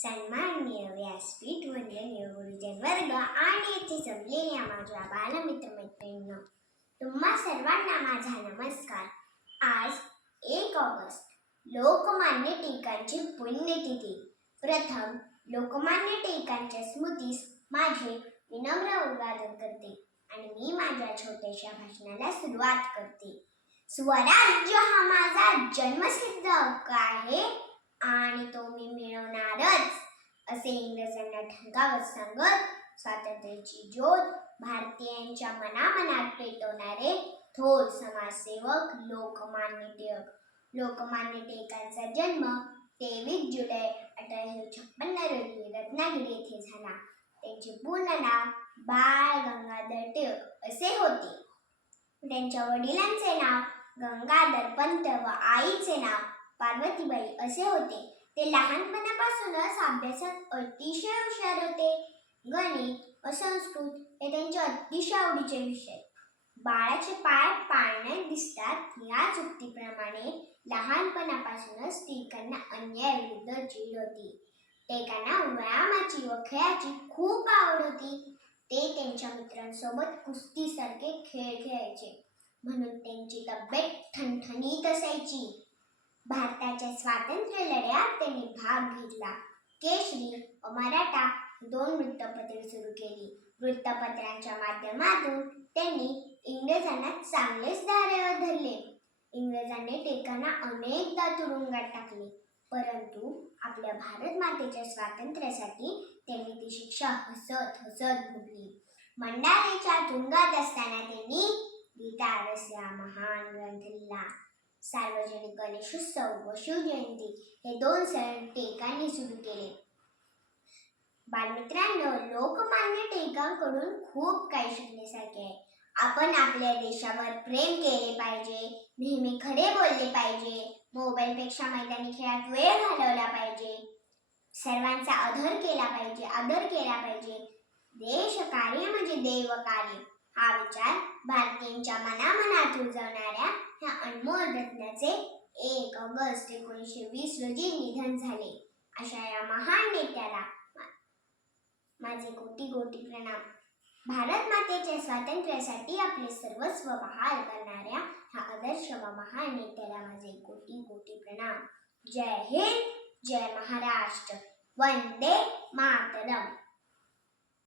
सन्माननीय व्यासपीठ वंदनीय गुरुजन वर्ग आणि येथे जमलेल्या माझ्या बालमित्रमैत्रिणींनो, तुम्हा सर्वांना माझा नमस्कार. आज 1 ऑगस्ट लोकमान्य टिळकांची पुण्यतिथी. प्रथम लोकमान्य टिळकांच्या स्मृतीस माझे विनम्र अभिवादन करते आणि मी माझ्या छोट्याशा भाषणाला सुरुवात करते. स्वराज्य हा माझा जन्मसिद्ध हक्क आहे आणि तो मी मिळवणारच, असे इंग्रजांना ठणकावत सांगत स्वातंत्र्याची ज्योत भारतीयांच्या मनामनात पेटवणारे थोर समाजसेवक लोकमान्य टिळक. लोकमान्य टिळकांचा जन्म 23 जुलै 1856 रोजी रत्नागिरी येथे झाला. त्यांचे पूर्ण नाव बाळ गंगाधर टिळक असे होते. त्यांच्या वडिलांचे नाव गंगाधर पंत व आईचे नाव पार्वतीबाई असे होते. ते लहानपणापासूनच अभ्यासात अतिशय हुशार होते. गणित व संस्कृत हे त्यांचे अतिशय आवडीचे विषय. बाळाचे पाय पाळण्यात दिसतात याच उक्तीप्रमाणे लहानपणापासूनच टिळकांना अन्यायाविरुद्ध जीड होती. टिळकांना व्यायामाची व खेळाची खूप आवड होती. ते त्यांच्या मित्रांसोबत कुस्तीसारखे खेळ खेळायचे, म्हणून त्यांची तब्येत ठणठणीत असायची. भारताच्या स्वातंत्र्य लढ्यात त्यांनी भाग घेतला. केसरी व मराठा ही 2 वृत्तपत्रे सुरू केली. वृत्तपत्रांच्या माध्यमातून त्यांनी इंग्रजांना चांगलेच धारेवर धरले. इंग्रजांनी टिळकांना अनेकदा तुरुंगात टाकले, परंतु आपल्या भारत मातेच्या स्वातंत्र्यासाठी त्यांनी ती शिक्षा हसत हसत भोगली. मंडालेच्या तुरुंगात असताना त्यांनी गीता रस या महान ग्रंथ लिहिला. सार्वजनिक गणेशोत्सव व शिवजयंती हे 2 सण टिळकांनी सुरू केले. बालमित्रांनो, लोकमान्य टिळकांकडून खूप काही शिकण्यासारखे आहे. आपण आपल्या देशावर प्रेम केले पाहिजे, नेहमी खरे बोलले पाहिजे, मोबाईलपेक्षा मैदानी खेळात वेळ घालवला पाहिजे, सर्वांचा आदर केला पाहिजे. देश कार्य म्हणजे देव कार्य हा विचार भारतीयांच्या मनामनात रुजवणाऱ्या ह्या अनमोल रत्नाचे 1 ऑगस्ट 1920 रोजी निधन झाले. अशा या महान नेत्याला माझे कोटी कोटी प्रणाम. भारत मातेच्या स्वातंत्र्यासाठी आपले सर्वस्व बहाल करणाऱ्या ह्या आदर्श व महान नेत्याला माझे कोटी कोटी प्रणाम. जय हिंद, जय महाराष्ट्र, वंदे मातरम.